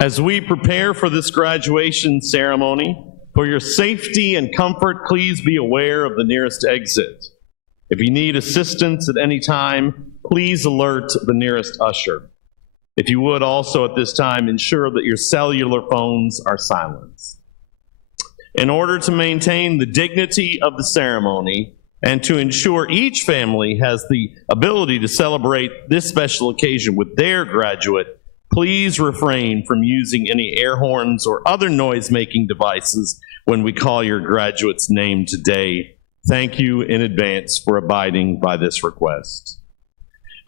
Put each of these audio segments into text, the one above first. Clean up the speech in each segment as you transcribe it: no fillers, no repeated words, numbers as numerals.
As we prepare for this graduation ceremony, for your safety and comfort, please be aware of the nearest exit. If you need assistance at any time, please alert the nearest usher. If you would also at this time ensure that your cellular phones are silenced. In order to maintain the dignity of the ceremony and to ensure each family has the ability to celebrate this special occasion with their graduate, please refrain from using any air horns or other noise-making devices when we call your graduate's name today. Thank you in advance for abiding by this request.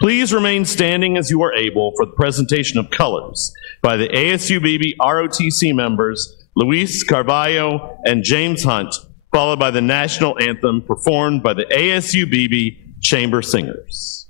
Please remain standing as you are able for the presentation of colors by the ASU-Beebe ROTC members Luis Carballo and James Hunt, followed by the national anthem performed by the ASU-Beebe Chamber Singers.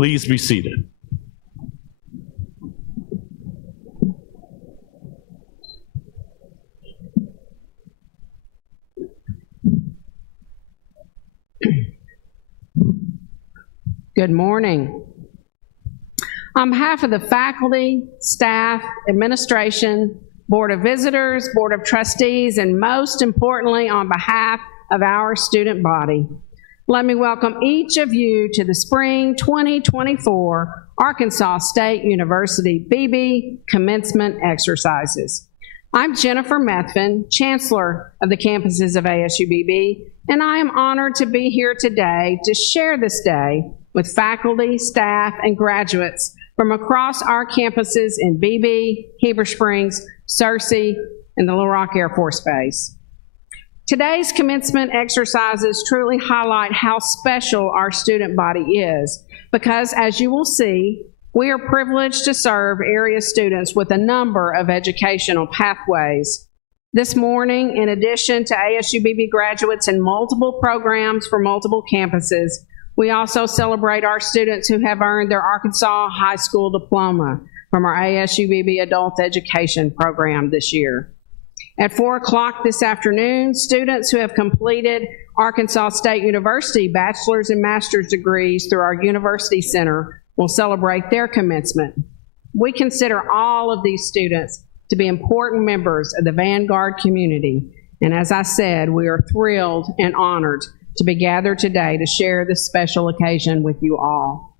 Please be seated. Good morning. On behalf of the faculty, staff, administration, Board of Visitors, Board of Trustees, and most importantly, on behalf of our student body, let me welcome each of you to the Spring 2024 Arkansas State University Beebe Commencement Exercises. I'm Jennifer Methvin, Chancellor of the campuses of ASU-Beebe, and I am honored to be here today to share this day with faculty, staff, and graduates from across our campuses in Beebe, Heber Springs, Searcy, and the Little Rock Air Force Base. Today's commencement exercises truly highlight how special our student body is, because as you will see, we are privileged to serve area students with a number of educational pathways. This morning, in addition to ASU-Beebe graduates in multiple programs for multiple campuses, we also celebrate our students who have earned their Arkansas High School diploma from our ASU-Beebe Adult Education program this year. At 4 o'clock this afternoon, students who have completed Arkansas State University bachelor's and master's degrees through our University Center will celebrate their commencement. We consider all of these students to be important members of the Vanguard community, and as I said, we are thrilled and honored to be gathered today to share this special occasion with you all.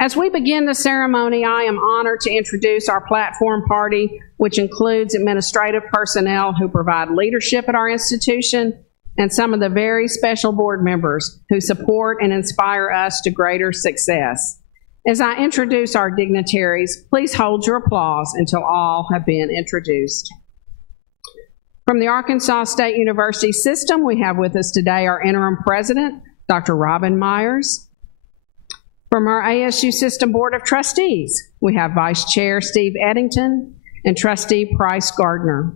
As we begin the ceremony, I am honored to introduce our platform party, which includes administrative personnel who provide leadership at our institution and some of the very special board members who support and inspire us to greater success. As I introduce our dignitaries, please hold your applause until all have been introduced. From the Arkansas State University system, we have with us today our interim president, Dr. Robin Myers. From our ASU System Board of Trustees, we have Vice Chair Steve Eddington and Trustee Price Gardner.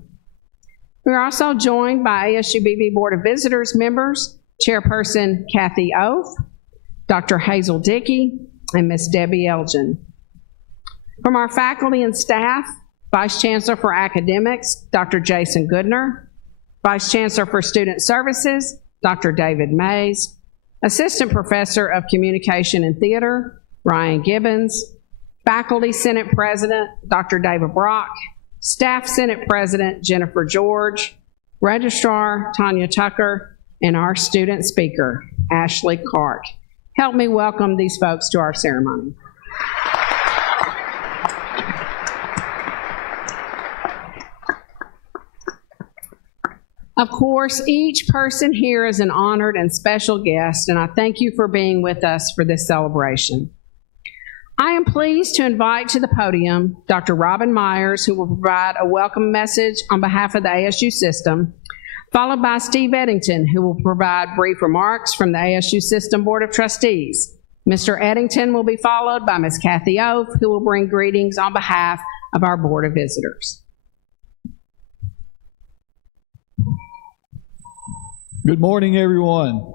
We are also joined by ASU-Beebe Board of Visitors members, Chairperson Kathy Oath, Dr. Hazel Dickey, and Ms. Debbie Elgin. From our faculty and staff, Vice Chancellor for Academics, Dr. Jason Goodner, Vice Chancellor for Student Services, Dr. David Mays, Assistant Professor of Communication and Theater, Ryan Gibbons, Faculty Senate President, Dr. David Brock, Staff Senate President, Jennifer George, Registrar, Tanya Tucker, and our student speaker, Ashley Clark. Help me welcome these folks to our ceremony. Of course, each person here is an honored and special guest, and I thank you for being with us for this celebration. I am pleased to invite to the podium Dr. Robin Myers, who will provide a welcome message on behalf of the ASU system, followed by Steve Eddington, who will provide brief remarks from the ASU System Board of Trustees. Mr. Eddington will be followed by Ms. Kathy Oath, who will bring greetings on behalf of our Board of Visitors. Good morning, everyone.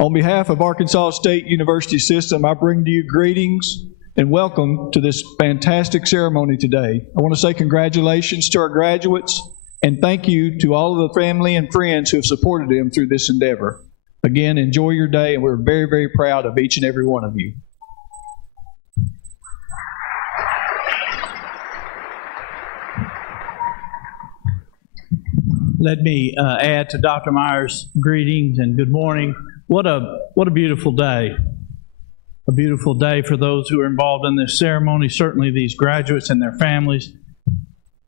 On behalf of Arkansas State University System, I bring to you greetings and welcome to this fantastic ceremony today. I want to say congratulations to our graduates and thank you to all of the family and friends who have supported them through this endeavor. Again, enjoy your day, and we're very, very proud of each and every one of you. Let me add to Dr. Myers' greetings and good morning. What a beautiful day. A beautiful day for those who are involved in this ceremony, certainly these graduates and their families.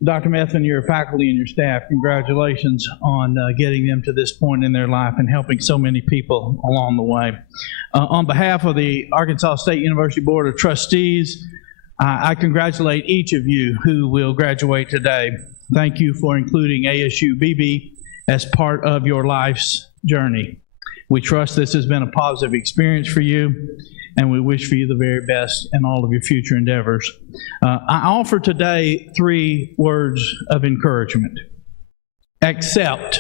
Dr. Methvin, your faculty and your staff, congratulations on getting them to this point in their life and helping so many people along the way. On behalf of the Arkansas State University Board of Trustees, I congratulate each of you who will graduate today. Thank you for including ASU-Beebe as part of your life's journey. We trust this has been a positive experience for you, and we wish for you the very best in all of your future endeavors. I offer today 3 words of encouragement. Accept,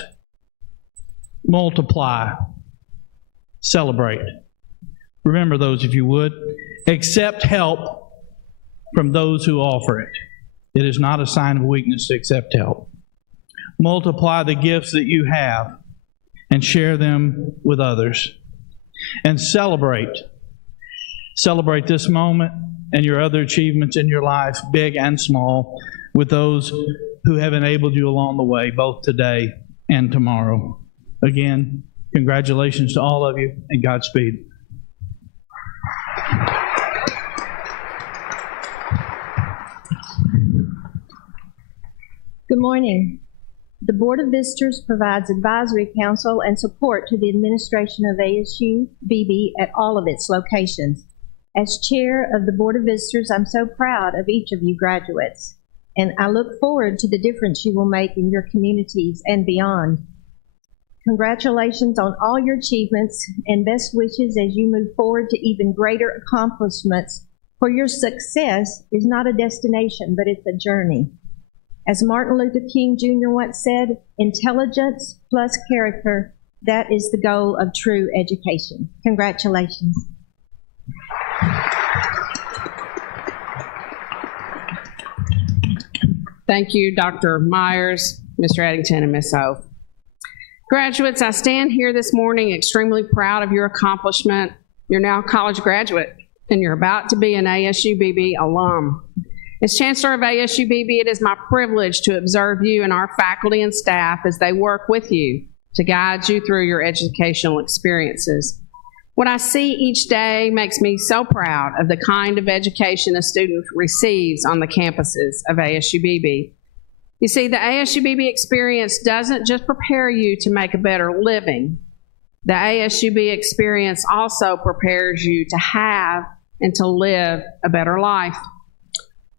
multiply, celebrate. Remember those if you would. Accept help from those who offer it. It is not a sign of weakness to accept help. Multiply the gifts that you have and share them with others. And celebrate. Celebrate this moment and your other achievements in your life, big and small, with those who have enabled you along the way, both today and tomorrow. Again, congratulations to all of you, and Godspeed. Good morning. The Board of Visitors provides advisory counsel and support to the administration of ASU-Beebe at all of its locations. As chair of the Board of Visitors, I'm so proud of each of you graduates, and I look forward to the difference you will make in your communities and beyond. Congratulations on all your achievements and best wishes as you move forward to even greater accomplishments, for your success is not a destination, but it's a journey. As Martin Luther King Jr. once said, intelligence plus character, that is the goal of true education. Congratulations. Thank you, Dr. Myers, Mr. Eddington, and Ms. Hope. Graduates, I stand here this morning extremely proud of your accomplishment. You're now a college graduate, and you're about to be an ASU-Beebe alum. As Chancellor of ASU-Beebe, it is my privilege to observe you and our faculty and staff as they work with you to guide you through your educational experiences. What I see each day makes me so proud of the kind of education a student receives on the campuses of ASU-Beebe. You see, the ASU-Beebe experience doesn't just prepare you to make a better living. The ASU-Beebe experience also prepares you to have and to live a better life.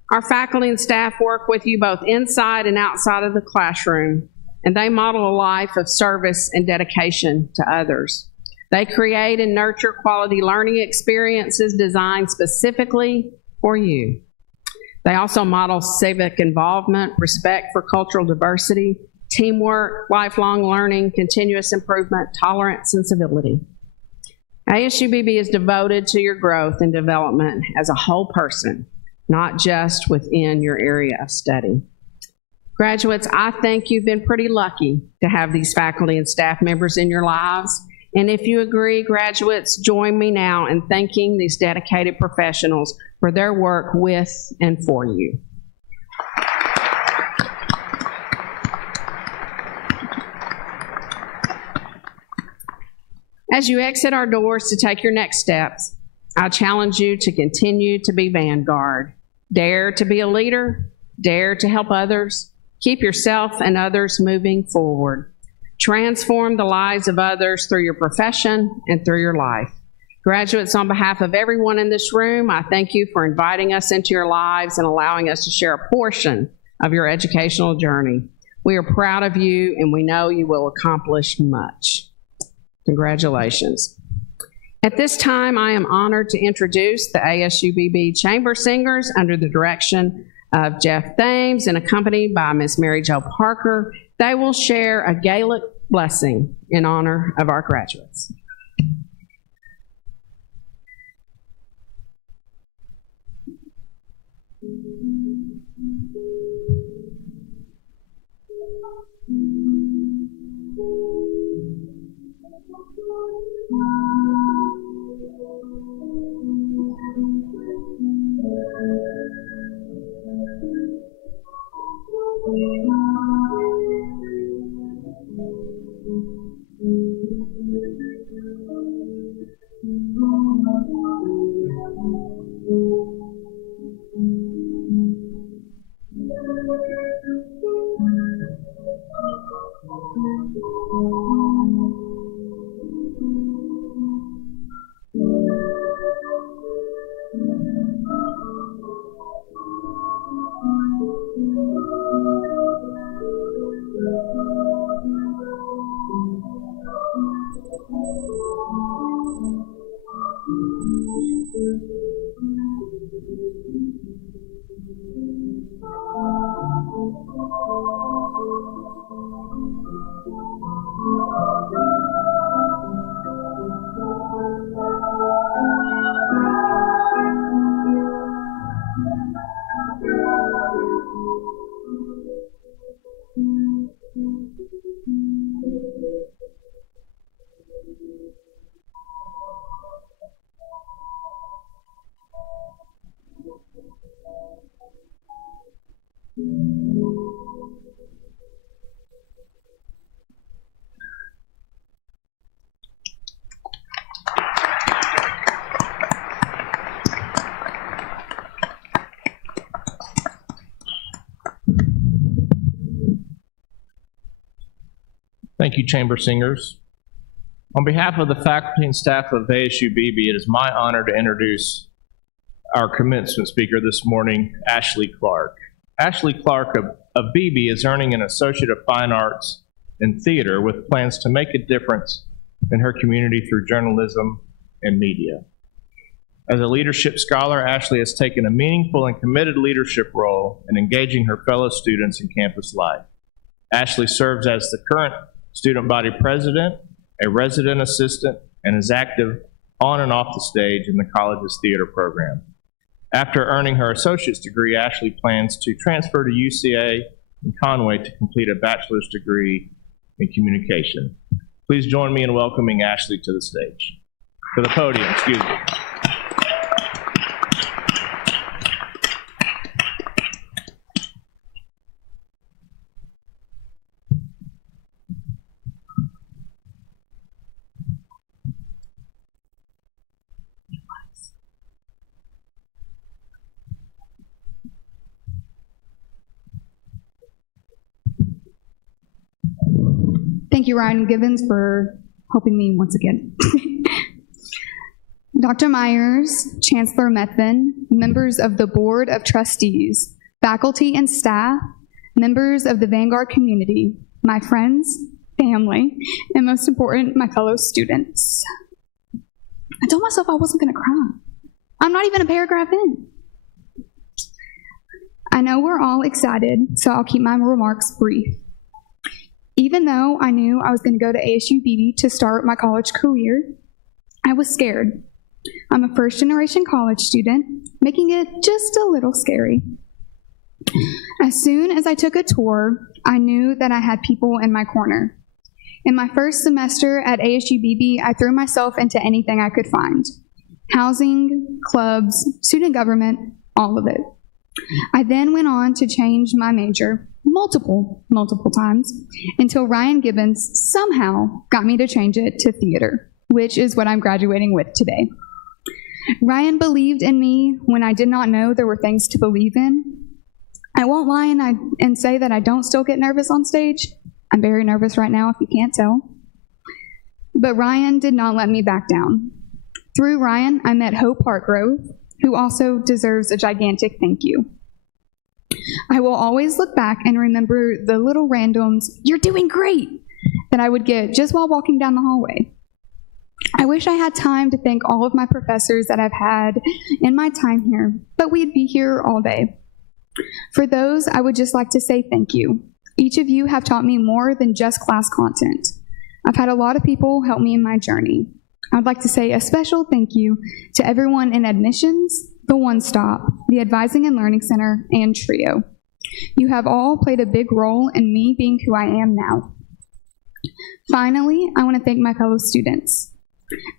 Our faculty and staff work with you both inside and outside of the classroom, and they model a life of service and dedication to others. They create and nurture quality learning experiences designed specifically for you. They also model civic involvement, respect for cultural diversity, teamwork, lifelong learning, continuous improvement, tolerance, and civility. ASU-Beebe is devoted to your growth and development as a whole person, not just within your area of study. Graduates, I think you've been pretty lucky to have these faculty and staff members in your lives. And if you agree, graduates, join me now in thanking these dedicated professionals for their work with and for you. As you exit our doors to take your next steps, I challenge you to continue to be vanguard. Dare to be a leader, dare to help others, keep yourself and others moving forward. Transform the lives of others through your profession and through your life. Graduates, on behalf of everyone in this room, I thank you for inviting us into your lives and allowing us to share a portion of your educational journey. We are proud of you, and we know you will accomplish much. Congratulations. At this time, I am honored to introduce the ASU-Beebe Chamber Singers under the direction of Jeff Thames and accompanied by Ms. Mary Jo Parker. They will share a Gaelic blessing in honor of our graduates. Thank you, chamber singers. On behalf of the faculty and staff of ASU-Beebe, it is my honor to introduce our commencement speaker this morning, Ashley Clark. Ashley Clark of Beebe is earning an Associate of Fine Arts in Theater with plans to make a difference in her community through journalism and media. As a leadership scholar, Ashley has taken a meaningful and committed leadership role in engaging her fellow students in campus life. Ashley serves as the current student body president, a resident assistant, and is active on and off the stage in the college's theater program. After earning her associate's degree, Ashley plans to transfer to UCA in Conway to complete a bachelor's degree in communication. Please join me in welcoming Ashley to the stage, to the podium, excuse me. Thank you, Ryan Gibbons, for helping me once again. Dr. Myers, Chancellor Methvin, members of the Board of Trustees, faculty and staff, members of the Vanguard community, my friends, family, and most important, my fellow students. I told myself I wasn't going to cry. I'm not even a paragraph in. I know we're all excited, so I'll keep my remarks brief. Even though I knew I was going to go to ASU-Beebe to start my college career, I was scared. I'm a first-generation college student, making it just a little scary. As soon as I took a tour, I knew that I had people in my corner. In my first semester at ASU-Beebe, I threw myself into anything I could find. Housing, clubs, student government, all of it. I then went on to change my major multiple times until Ryan Gibbons somehow got me to change it to theater, which is what I'm graduating with today. Ryan believed in me when I did not know there were things to believe in. I won't lie and say that I don't still get nervous on stage. I'm very nervous right now, if you can't tell. But Ryan did not let me back down. Through Ryan, I met Hope Hartgrove, who also deserves a gigantic thank you. I will always look back and remember the little randoms, "You're doing great," that I would get just while walking down the hallway. I wish I had time to thank all of my professors that I've had in my time here, but we'd be here all day. For those, I would just like to say thank you. Each of you have taught me more than just class content. I've had a lot of people help me in my journey. I'd like to say a special thank you to everyone in admissions, the One Stop, the Advising and Learning Center, and TRIO. You have all played a big role in me being who I am now. Finally, I want to thank my fellow students.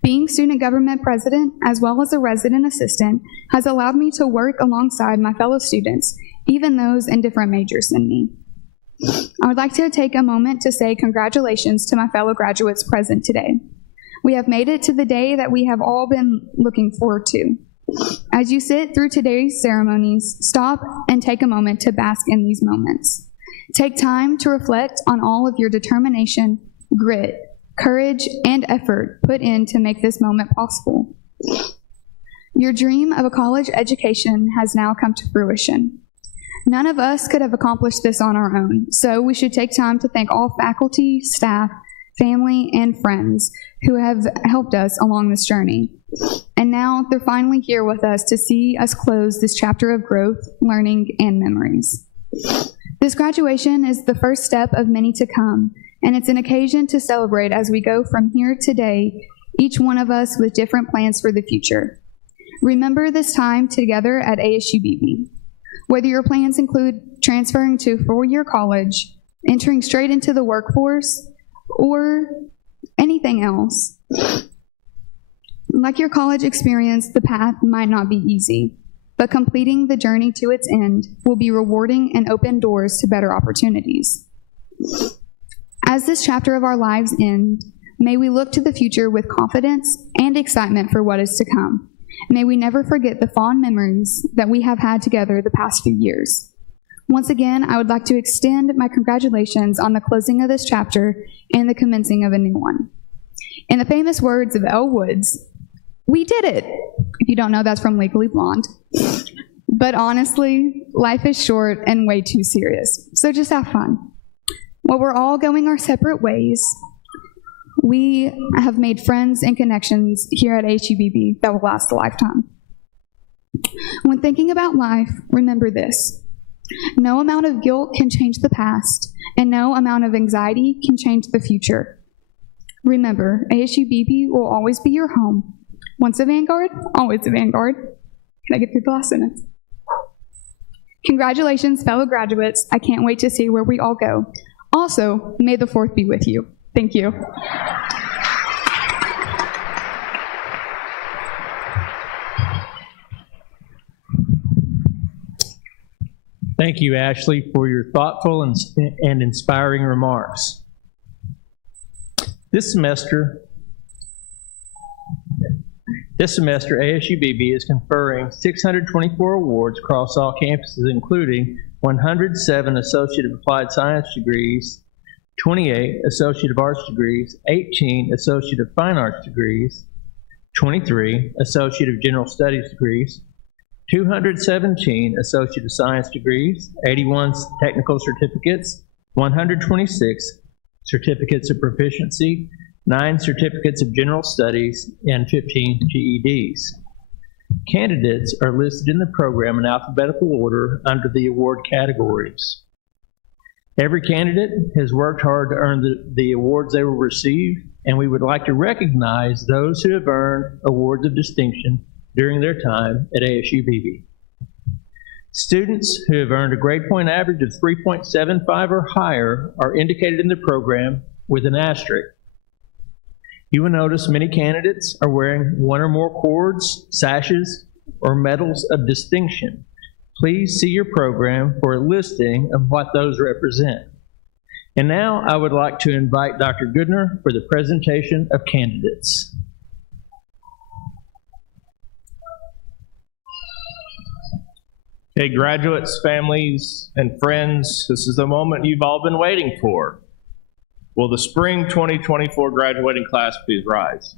Being student government president, as well as a resident assistant, has allowed me to work alongside my fellow students, even those in different majors than me. I would like to take a moment to say congratulations to my fellow graduates present today. We have made it to the day that we have all been looking forward to. As you sit through today's ceremonies, stop and take a moment to bask in these moments. Take time to reflect on all of your determination, grit, courage, and effort put in to make this moment possible. Your dream of a college education has now come to fruition. None of us could have accomplished this on our own, so we should take time to thank all faculty, staff, family, and friends who have helped us along this journey. And now they're finally here with us to see us close this chapter of growth, learning, and memories. This graduation is the first step of many to come, and it's an occasion to celebrate as we go from here today, each one of us with different plans for the future. Remember this time together at ASU-Beebe. Whether your plans include transferring to a four-year college, entering straight into the workforce, or anything else. Like your college experience, the path might not be easy, but completing the journey to its end will be rewarding and open doors to better opportunities. As this chapter of our lives ends, may we look to the future with confidence and excitement for what is to come. May we never forget the fond memories that we have had together the past few years. Once again, I would like to extend my congratulations on the closing of this chapter and the commencing of a new one. In the famous words of Elle Woods, we did it. If you don't know, that's from Legally Blonde. But honestly, life is short and way too serious, so just have fun. While we're all going our separate ways, we have made friends and connections here at ASU-Beebe that will last a lifetime. When thinking about life, remember this. No amount of guilt can change the past, and no amount of anxiety can change the future. Remember, ASU-Beebe will always be your home. Once a Vanguard, always a Vanguard. Can I get through the last sentence? Congratulations, fellow graduates. I can't wait to see where we all go. Also, may the 4th be with you. Thank you. Thank you, Ashley, for your thoughtful and inspiring remarks. This semester, ASU-Beebe is conferring 624 awards across all campuses, including 107 Associate of Applied Science degrees, 28 Associate of Arts degrees, 18 Associate of Fine Arts degrees, 23 Associate of General Studies degrees, 217 Associate of Science degrees, 81 technical certificates, 126 certificates of proficiency, 9 certificates of general studies, and 15 GEDs. Candidates are listed in the program in alphabetical order under the award categories. Every candidate has worked hard to earn the awards they will receive, and we would like to recognize those who have earned awards of distinction during their time at ASU-Beebe. Students who have earned a grade point average of 3.75 or higher are indicated in the program with an asterisk. You will notice many candidates are wearing one or more cords, sashes, or medals of distinction. Please see your program for a listing of what those represent. And now I would like to invite Dr. Goodner for the presentation of candidates. Hey, graduates, families, and friends, this is the moment you've all been waiting for. Will the spring 2024 graduating class please rise?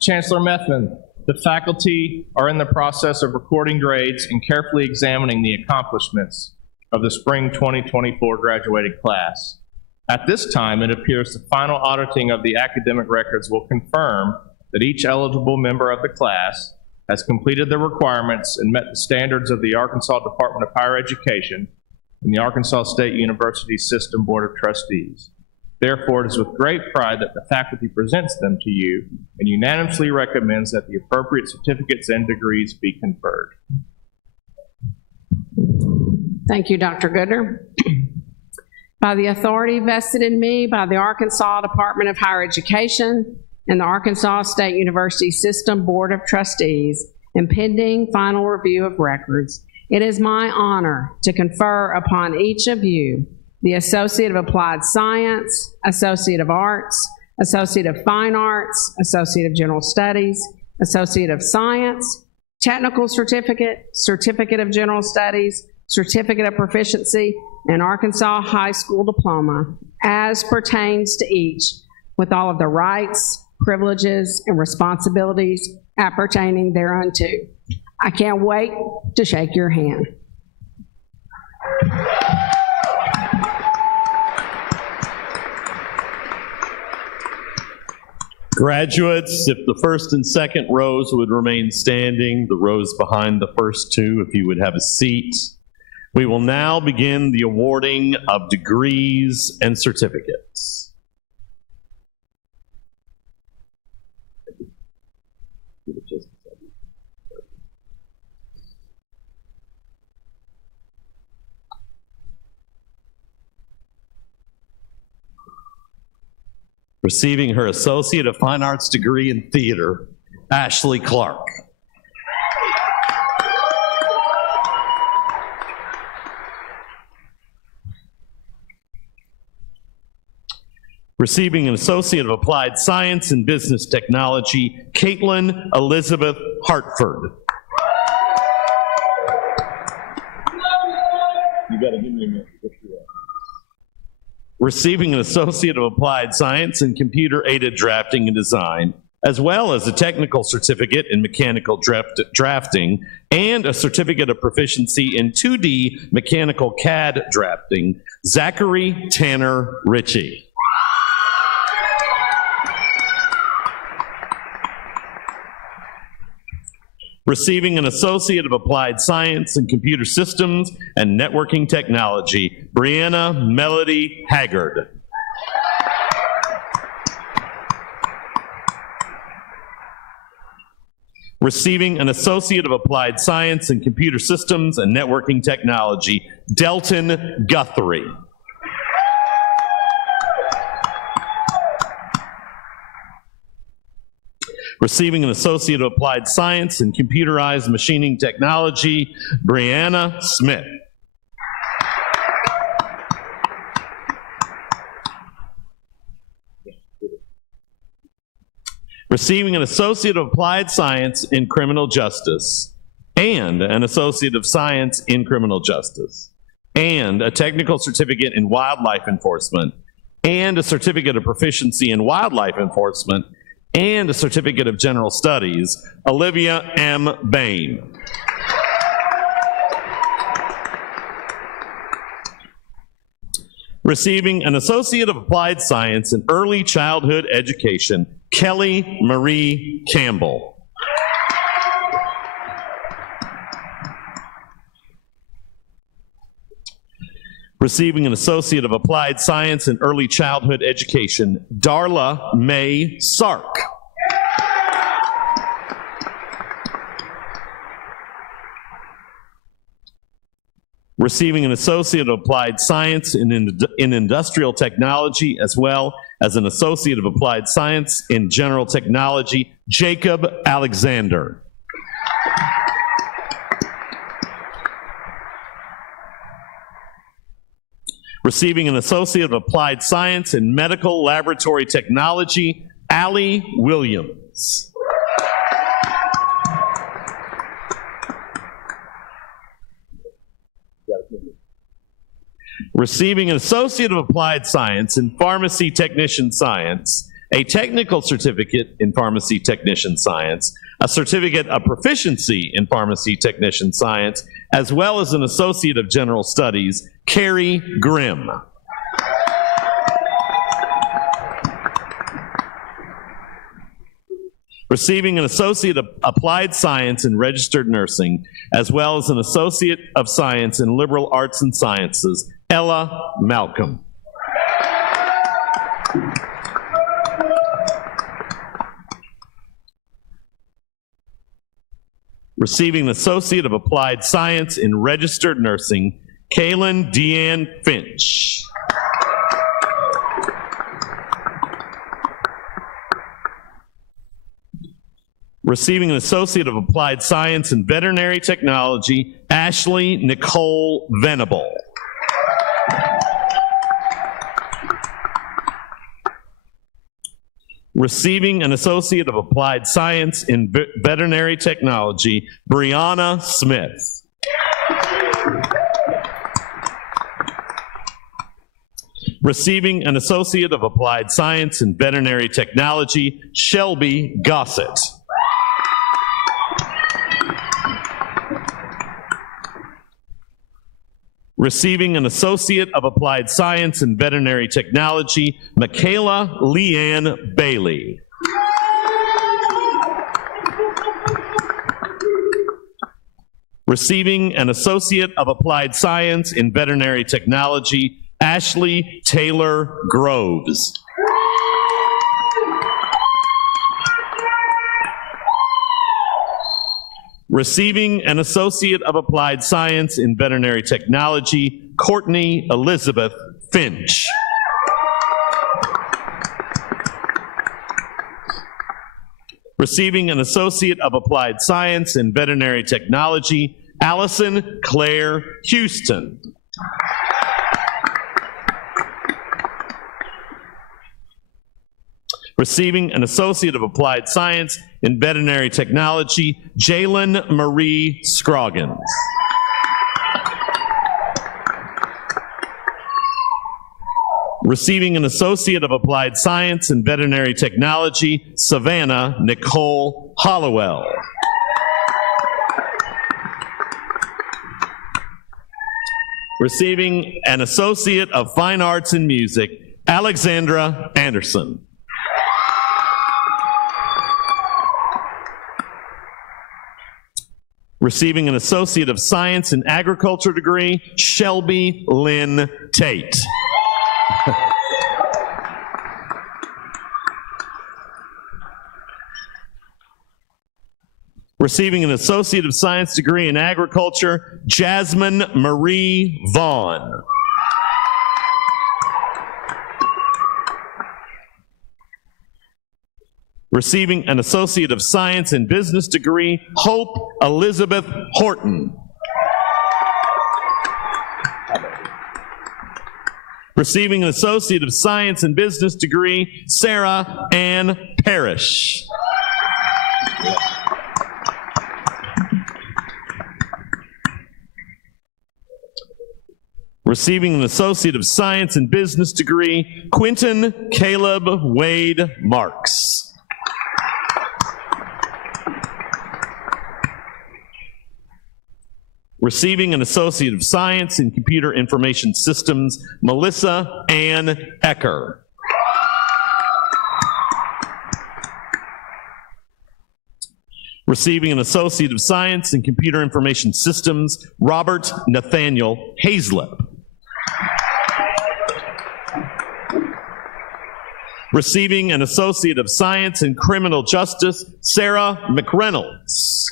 Chancellor Methvin, the faculty are in the process of recording grades and carefully examining the accomplishments of the spring 2024 graduating class. At this time, it appears the final auditing of the academic records will confirm that each eligible member of the class has completed the requirements and met the standards of the Arkansas Department of Higher Education and the Arkansas State University System Board of Trustees. Therefore, it is with great pride that the faculty presents them to you and unanimously recommends that the appropriate certificates and degrees be conferred. Thank you, Dr. Goodner. By the authority vested in me by the Arkansas Department of Higher Education and the Arkansas State University System Board of Trustees, and pending final review of records, it is my honor to confer upon each of you the Associate of Applied Science, Associate of Arts, Associate of Fine Arts, Associate of General Studies, Associate of Science, Technical Certificate, Certificate of General Studies, Certificate of Proficiency, and Arkansas High School Diploma, as pertains to each, with all of the rights, privileges, and responsibilities appertaining thereunto. I can't wait to shake your hand. Graduates, if the first and second rows would remain standing, the rows behind the first two, if you would have a seat. We will now begin the awarding of degrees and certificates. Receiving her Associate of Fine Arts degree in theater, Ashley Clark. Receiving an Associate of Applied Science in Business Technology, Caitlin Elizabeth Hartford. You gotta give me a minute. Receiving an Associate of Applied Science in Computer-Aided Drafting and Design, as well as a technical certificate in mechanical drafting and a certificate of proficiency in 2D mechanical CAD drafting, Zachary Tanner Ritchie. Receiving an Associate of Applied Science in Computer Systems and Networking Technology, Brianna Melody Haggard. Receiving an Associate of Applied Science in Computer Systems and Networking Technology, Delton Guthrie. Receiving an Associate of Applied Science in Computerized Machining Technology, Brianna Smith. Receiving an Associate of Applied Science in Criminal Justice, and an Associate of Science in Criminal Justice, and a Technical Certificate in Wildlife Enforcement, and a Certificate of Proficiency in Wildlife Enforcement, and a Certificate of General Studies, Olivia M. Bain. Receiving an Associate of Applied Science in Early Childhood Education, Kelly Marie Campbell. Receiving an Associate of Applied Science in Early Childhood Education, Darla May Sark. Receiving an Associate of Applied Science in Industrial Technology, as well as an Associate of Applied Science in General Technology, Jacob Alexander. Receiving an Associate of Applied Science in Medical Laboratory Technology, Allie Williams. Receiving an Associate of Applied Science in Pharmacy Technician Science, a Technical Certificate in Pharmacy Technician Science, a Certificate of Proficiency in Pharmacy Technician Science, as well as an Associate of General Studies, Carrie Grimm. Receiving an Associate of Applied Science in Registered Nursing, as well as an Associate of Science in Liberal Arts and Sciences, Ella Malcolm. Receiving an Associate of Applied Science in Registered Nursing, Kaylin Deanne Finch. Receiving an Associate of Applied Science in Veterinary Technology, Ashley Nicole Venable. Receiving an Associate of Applied Science in Veterinary Technology, Brianna Smith. Receiving an Associate of Applied Science in Veterinary Technology, Shelby Gossett. Receiving an Associate of Applied Science in Veterinary Technology, Michaela Leanne Bailey. Receiving an Associate of Applied Science in Veterinary Technology, Ashley Taylor Groves. Receiving an Associate of Applied Science in Veterinary Technology, Courtney Elizabeth Finch. Receiving an Associate of Applied Science in Veterinary Technology, Allison Claire Houston. Receiving an Associate of Applied Science in Veterinary Technology, Jalen Marie Scroggins. Receiving an Associate of Applied Science in Veterinary Technology, Savannah Nicole Hollowell. Receiving an Associate of Fine Arts in Music, Alexandra Anderson. Receiving an Associate of Science in Agriculture degree, Shelby Lynn Tate. Receiving an Associate of Science degree in Agriculture, Jasmine Marie Vaughn. Receiving an Associate of Science in Business degree, Hope Elizabeth Horton. Receiving an Associate of Science in Business degree, Sarah Ann Parrish. Receiving an Associate of Science in Business degree, Quentin Caleb Wade Marks. Receiving an Associate of Science in Computer Information Systems, Melissa Ann Ecker. Receiving an Associate of Science in Computer Information Systems, Robert Nathaniel Hazlip. Receiving an Associate of Science in Criminal Justice, Sarah McReynolds.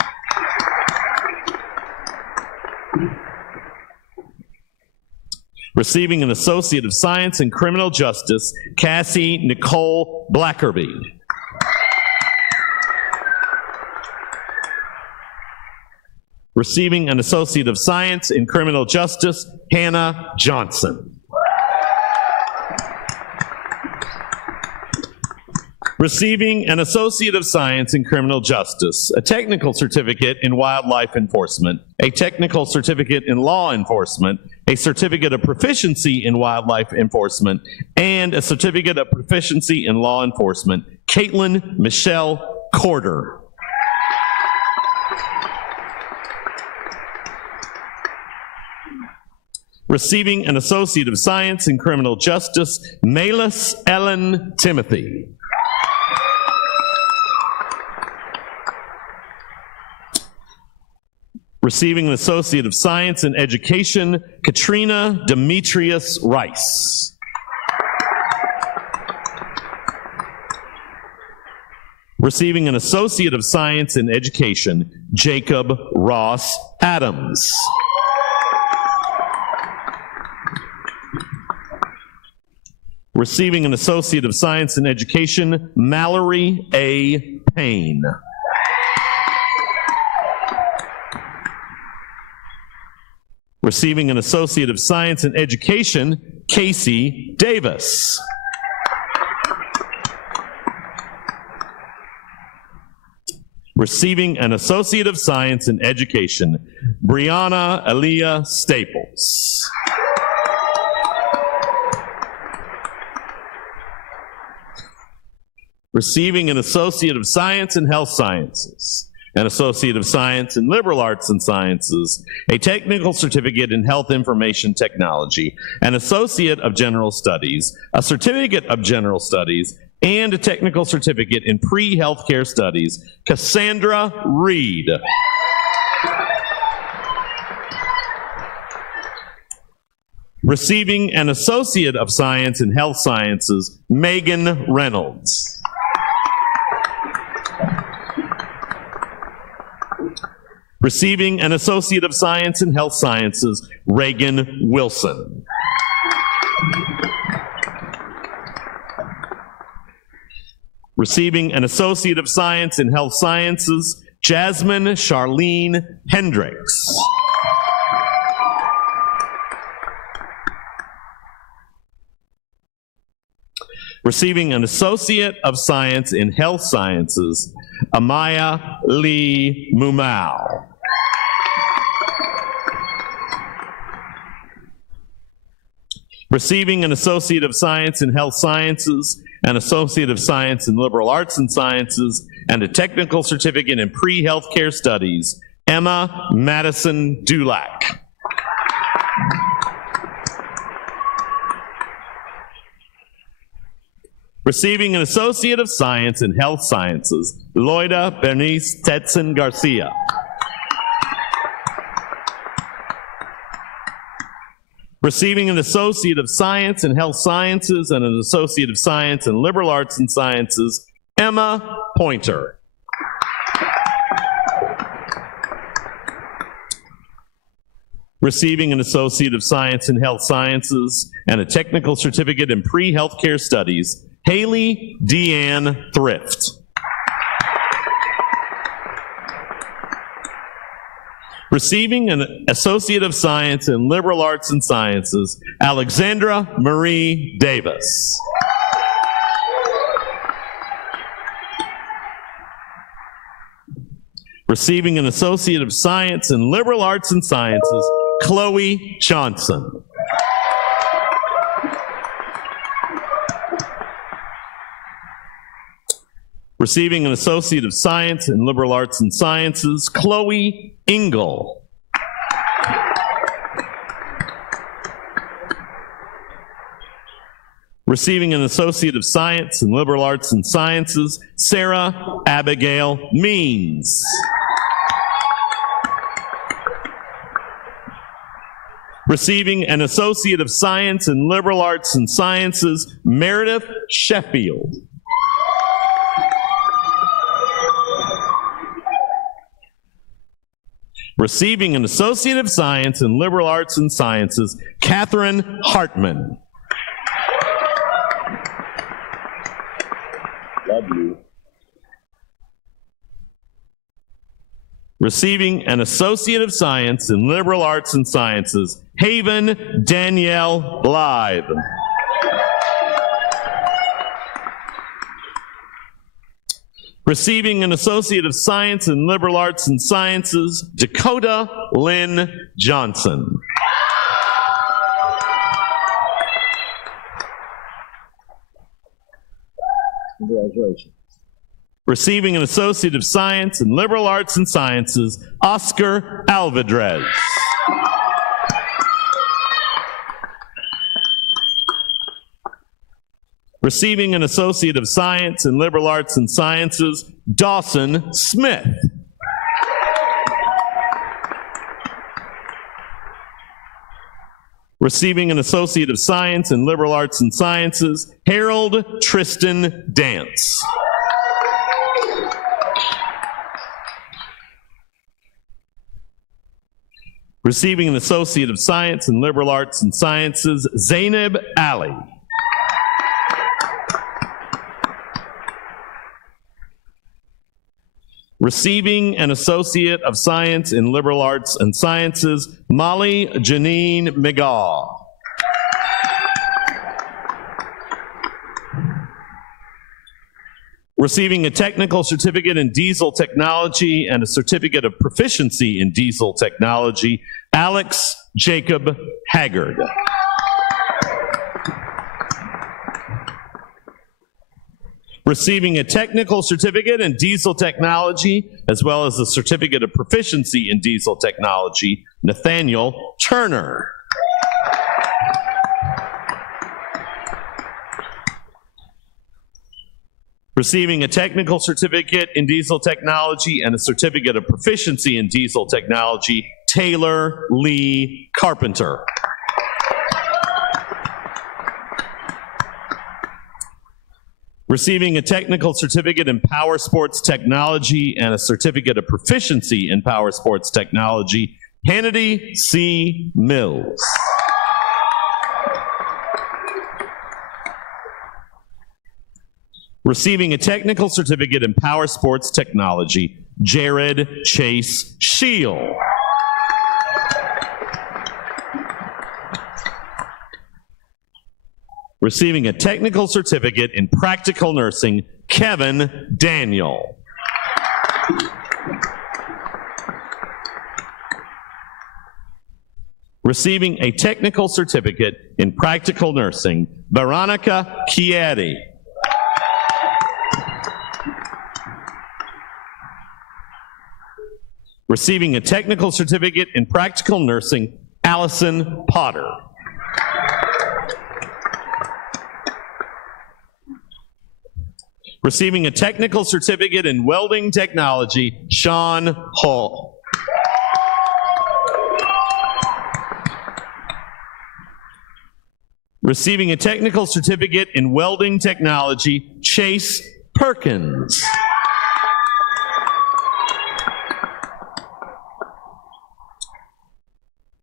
Receiving an Associate of Science in Criminal Justice, Cassie Nicole Blackerby. Receiving an Associate of Science in Criminal Justice, Hannah Johnson. Receiving an Associate of Science in Criminal Justice, a technical certificate in wildlife enforcement, a technical certificate in law enforcement, a certificate of proficiency in wildlife enforcement, and a certificate of proficiency in law enforcement, Caitlin Michelle Corder. Receiving an Associate of Science in Criminal Justice, Malis Ellen Timothy. Receiving an Associate of Science in Education, Katrina Demetrius Rice. Receiving an Associate of Science in Education, Jacob Ross Adams. Receiving an Associate of Science in Education, Mallory A. Payne. Receiving an Associate of Science in Education, Casey Davis. Receiving an Associate of Science in Education, Brianna Aaliyah Staples. Receiving an Associate of Science in Health Sciences, an Associate of Science in Liberal Arts and Sciences, a Technical Certificate in Health Information Technology, an Associate of General Studies, a Certificate of General Studies, and a Technical Certificate in Pre-Healthcare Studies, Cassandra Reed. Receiving an Associate of Science in Health Sciences, Megan Reynolds. Receiving an Associate of Science in Health Sciences, Reagan Wilson. Receiving an Associate of Science in Health Sciences, Jasmine Charlene Hendricks. Receiving an Associate of Science in Health Sciences, Amaya Lee Mumau. Receiving an Associate of Science in Health Sciences, an Associate of Science in Liberal Arts and Sciences, and a Technical Certificate in Pre-Healthcare Studies, Emma Madison Dulac. Receiving an Associate of Science in Health Sciences, Loida Bernice Tetson Garcia. Receiving an Associate of Science in Health Sciences and an Associate of Science in Liberal Arts and Sciences, Emma Pointer. Receiving an Associate of Science in Health Sciences and a Technical Certificate in Pre-Healthcare Studies, Haley Deanne Thrift. Receiving an Associate of Science in Liberal Arts and Sciences, Alexandra Marie Davis. Receiving an Associate of Science in Liberal Arts and Sciences, Chloe Johnson. Receiving an Associate of Science in Liberal Arts and Sciences, Chloe Engel. Receiving an Associate of Science in Liberal Arts and Sciences, Sarah Abigail Means. Receiving an Associate of Science in Liberal Arts and Sciences, Meredith Sheffield. Receiving an Associate of Science in Liberal Arts and Sciences, Catherine Hartman. Love you. Receiving an Associate of Science in Liberal Arts and Sciences, Haven Danielle Blythe. Receiving an Associate of Science in Liberal Arts and Sciences, Dakota Lynn Johnson. Congratulations. Receiving an Associate of Science in Liberal Arts and Sciences, Oscar Alvarez. Receiving an Associate of Science in Liberal Arts and Sciences, Dawson Smith. Receiving an Associate of Science in Liberal Arts and Sciences, Harold Tristan Dance. Receiving an Associate of Science in Liberal Arts and Sciences, Zainab Ali. Receiving an Associate of Science in Liberal Arts and Sciences, Molly Janine McGaw. Receiving a Technical Certificate in Diesel Technology and a Certificate of Proficiency in Diesel Technology, Alex Jacob Haggard. Receiving a Technical Certificate in Diesel Technology, as well as a Certificate of Proficiency in Diesel Technology, Nathaniel Turner. Receiving a Technical Certificate in Diesel Technology and a Certificate of Proficiency in Diesel Technology, Taylor Lee Carpenter. Receiving a Technical Certificate in Power Sports Technology and a Certificate of Proficiency in Power Sports Technology, Hannity C. Mills. Receiving a Technical Certificate in Power Sports Technology, Jared Chase Scheel. Receiving a technical certificate in practical nursing, Kevin Daniel. Receiving a technical certificate in practical nursing, Veronica Chieti. Receiving a technical certificate in practical nursing, Allison Potter. Receiving a technical certificate in welding technology, Sean Hall. Receiving a technical certificate in welding technology, Chase Perkins.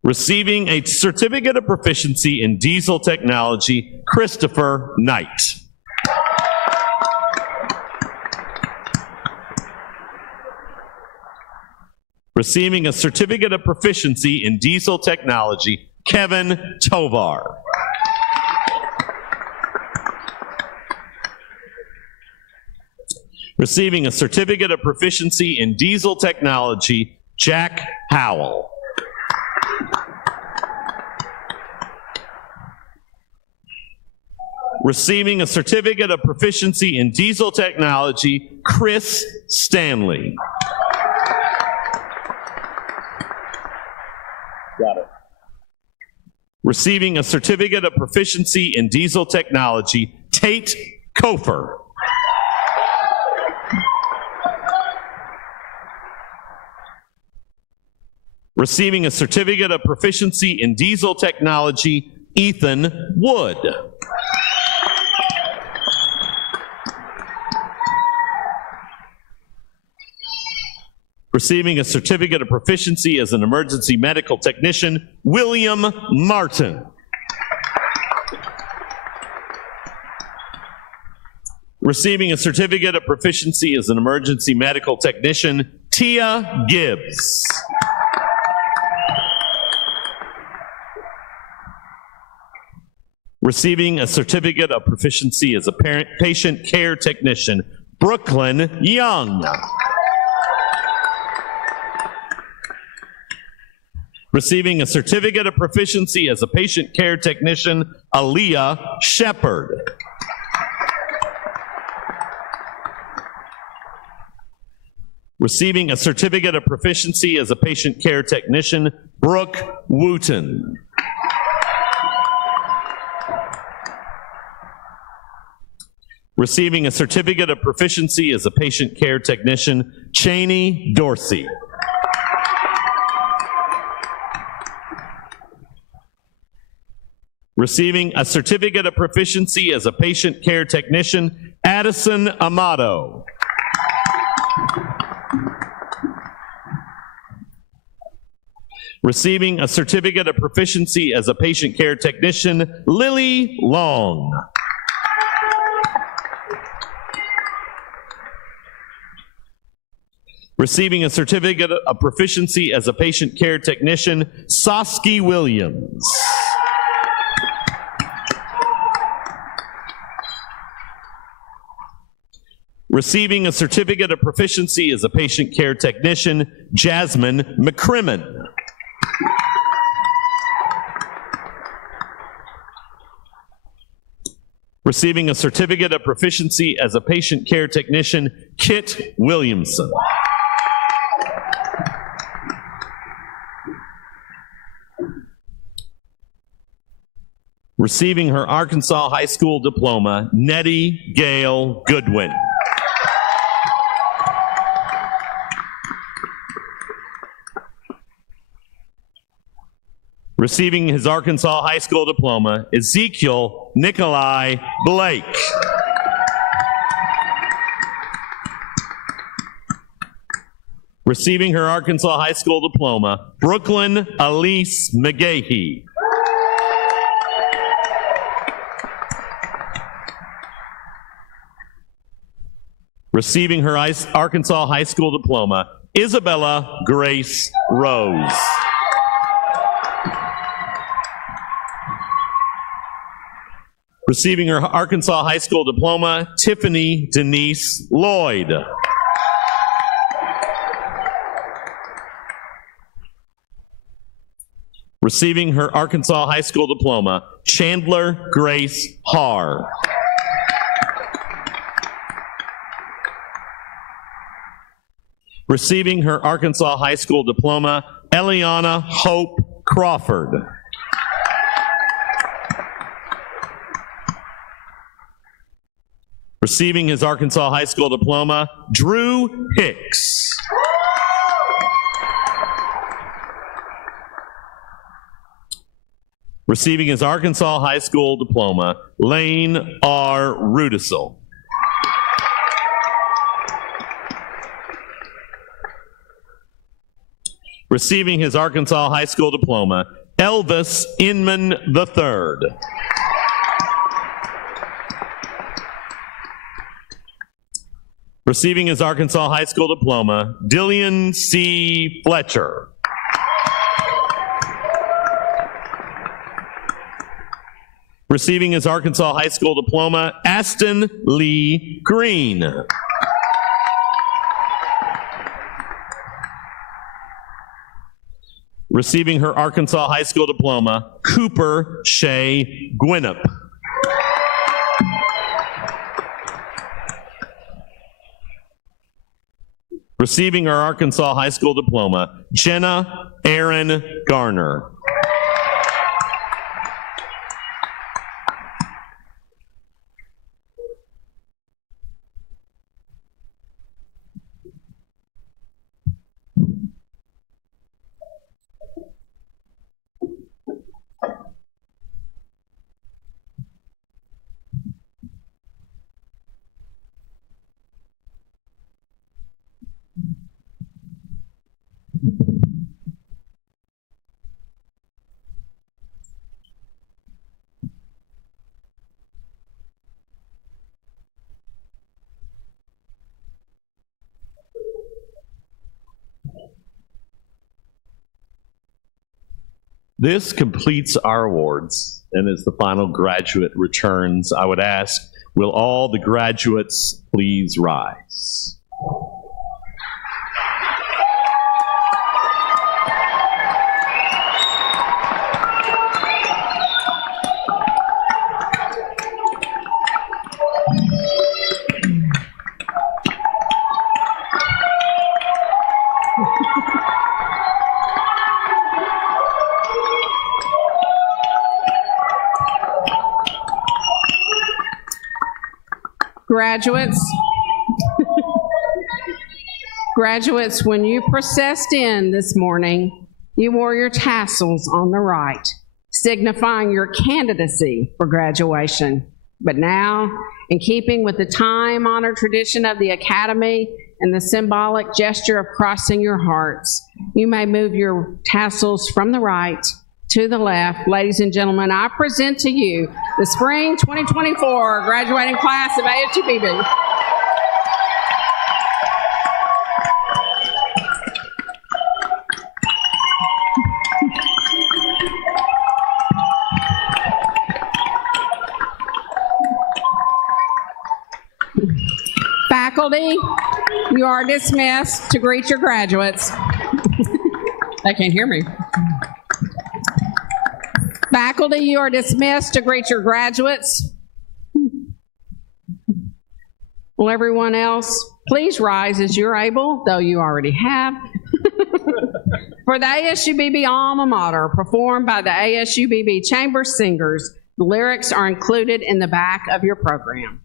Receiving a certificate of proficiency in diesel technology, Christopher Knight. Receiving a certificate of proficiency in diesel technology, Kevin Tovar. Receiving a certificate of proficiency in diesel technology, Jack Howell. Receiving a certificate of proficiency in diesel technology, Chris Stanley. Got it. Receiving a certificate of proficiency in diesel technology, Tate Kofer. Receiving a certificate of proficiency in diesel technology, Ethan Wood. Receiving a certificate of proficiency as an emergency medical technician, William Martin. Receiving a certificate of proficiency as an emergency medical technician, Tia Gibbs. Receiving a certificate of proficiency as a patient care technician, Brooklyn Young. Receiving a certificate of proficiency as a patient care technician, Aaliyah Shepard. Receiving a certificate of proficiency as a patient care technician, Brooke Wooten. Receiving a certificate of proficiency as a patient care technician, Cheney Dorsey. Receiving a certificate of proficiency as a patient care technician, Addison Amato. Receiving a certificate of proficiency as a patient care technician, Lily Long. Receiving a certificate of proficiency as a patient care technician, Sasky Williams. Receiving a certificate of proficiency as a patient care technician, Jasmine McCrimmon. Receiving a certificate of proficiency as a patient care technician, Kit Williamson. Receiving her Arkansas High School diploma, Nettie Gale Goodwin. Receiving his Arkansas High School diploma, Ezekiel Nikolai Blake. Receiving her Arkansas High School diploma, Brooklyn Elise McGahee. Receiving her Arkansas High School diploma, Isabella Grace Rose. Receiving her Arkansas High School diploma, Tiffany Denise Lloyd. Receiving her Arkansas High School diploma, Chandler Grace Haar. Receiving her Arkansas High School diploma, Eliana Hope Crawford. Receiving his Arkansas High School diploma, Drew Hicks. Receiving his Arkansas High School diploma, Lane R. Rudisell. Receiving his Arkansas High School diploma, Elvis Inman III. Receiving his Arkansas High School diploma, Dillian C. Fletcher. Receiving his Arkansas High School diploma, Aston Lee Green. Receiving her Arkansas High School diploma, Cooper Shea Gwinnett. Receiving her Arkansas High School diploma, Jenna Aaron Garner. This completes our awards, and as the final graduate returns, I would ask, will all the graduates please rise? Graduates, when you processed in this morning, you wore your tassels on the right, signifying your candidacy for graduation. But now, in keeping with the time-honored tradition of the Academy and the symbolic gesture of crossing your hearts, you may move your tassels from the right to the left. Ladies and gentlemen, I present to you the Spring 2024 graduating class of ASU-Beebe. Faculty, you are dismissed to greet your graduates. They can't hear me. Faculty, you are dismissed to greet your graduates. Will everyone else please rise as you're able, though you already have, for the ASU-Beebe alma mater, performed by the ASU-Beebe Chamber Singers. The lyrics are included in the back of your program.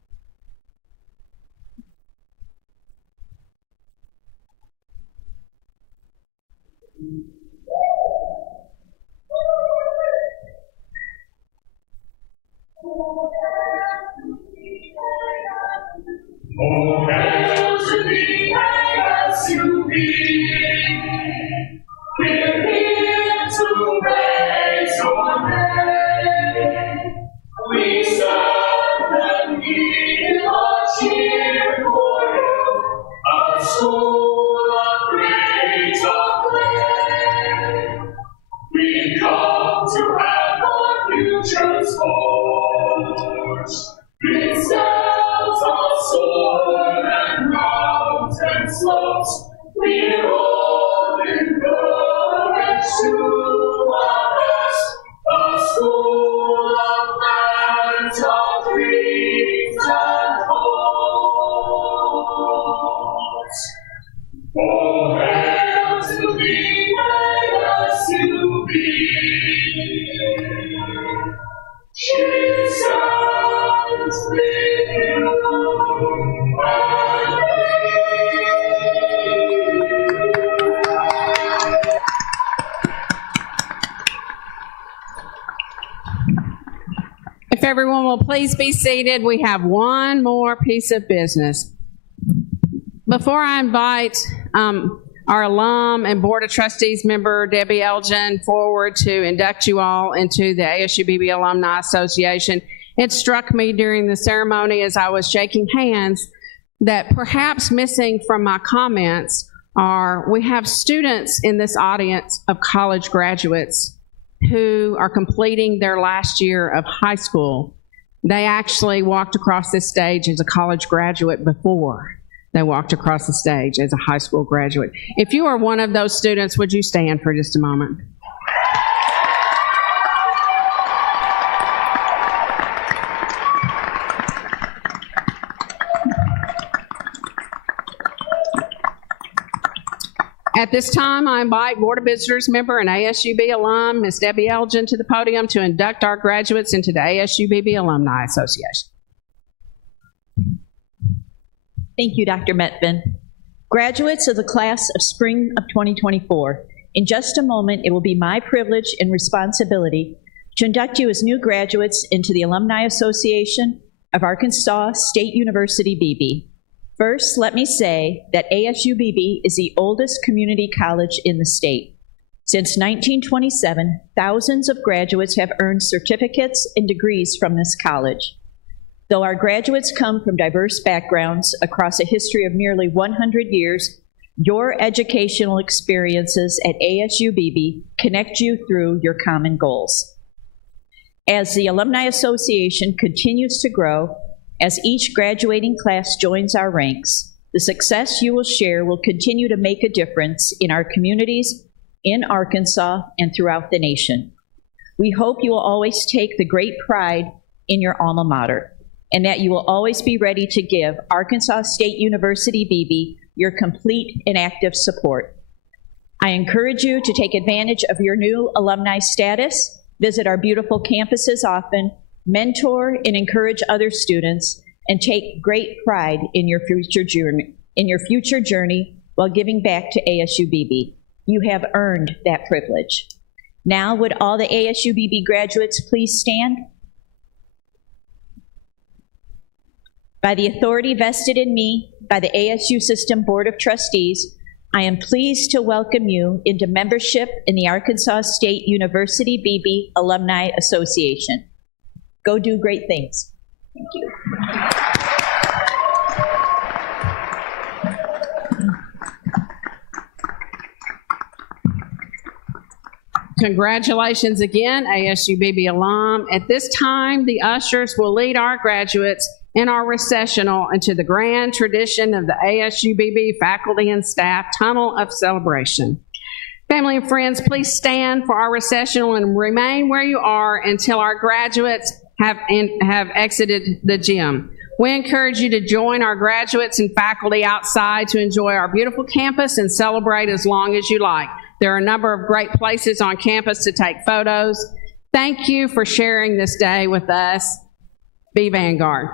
Oh, ASU-Beebe, ASU-Beebe, we're here to raise your name. We stand and give a cheer for you, a soul of great acclaim. If everyone will please be seated, we have one more piece of business. Before I invite our alum and Board of Trustees member, Debbie Elgin, forward to induct you all into the ASU-Beebe Alumni Association, it struck me during the ceremony as I was shaking hands that perhaps missing from my comments are we have students in this audience of college graduates who are completing their last year of high school. They actually walked across this stage as a college graduate before they walked across the stage as a high school graduate. If you are one of those students, would you stand for just a moment? At this time, I invite Board of Visitors member and ASU-Beebe alum, Ms. Debbie Elgin, to the podium to induct our graduates into the ASU-Beebe Alumni Association. Thank you, Dr. Metvin. Graduates of the class of spring of 2024, in just a moment, it will be my privilege and responsibility to induct you as new graduates into the Alumni Association of Arkansas State University Beebe. First, let me say that ASU-Beebe is the oldest community college in the state. Since 1927, thousands of graduates have earned certificates and degrees from this college. Though our graduates come from diverse backgrounds across a history of nearly 100 years, your educational experiences at ASU-Beebe connect you through your common goals. As the Alumni Association continues to grow, as each graduating class joins our ranks, the success you will share will continue to make a difference in our communities, in Arkansas, and throughout the nation. We hope you will always take the great pride in your alma mater, and that you will always be ready to give Arkansas State University Beebe your complete and active support. I encourage you to take advantage of your new alumni status, visit our beautiful campuses often, mentor and encourage other students, and take great pride in your future journey while giving back to ASU-Beebe. You have earned that privilege. Now, would all the ASU-Beebe graduates please stand? By the authority vested in me by the ASU System Board of Trustees, I am pleased to welcome you into membership in the Arkansas State University Beebe Alumni Association. Go do great things. Thank you. Congratulations again, ASU-Beebe alum. At this time, the ushers will lead our graduates in our recessional into the grand tradition of the ASU-Beebe faculty and staff tunnel of celebration. Family and friends, please stand for our recessional and remain where you are until our graduates have exited the gym. We encourage you to join our graduates and faculty outside to enjoy our beautiful campus and celebrate as long as you like. There are a number of great places on campus to take photos. Thank you for sharing this day with us. Be Vanguard.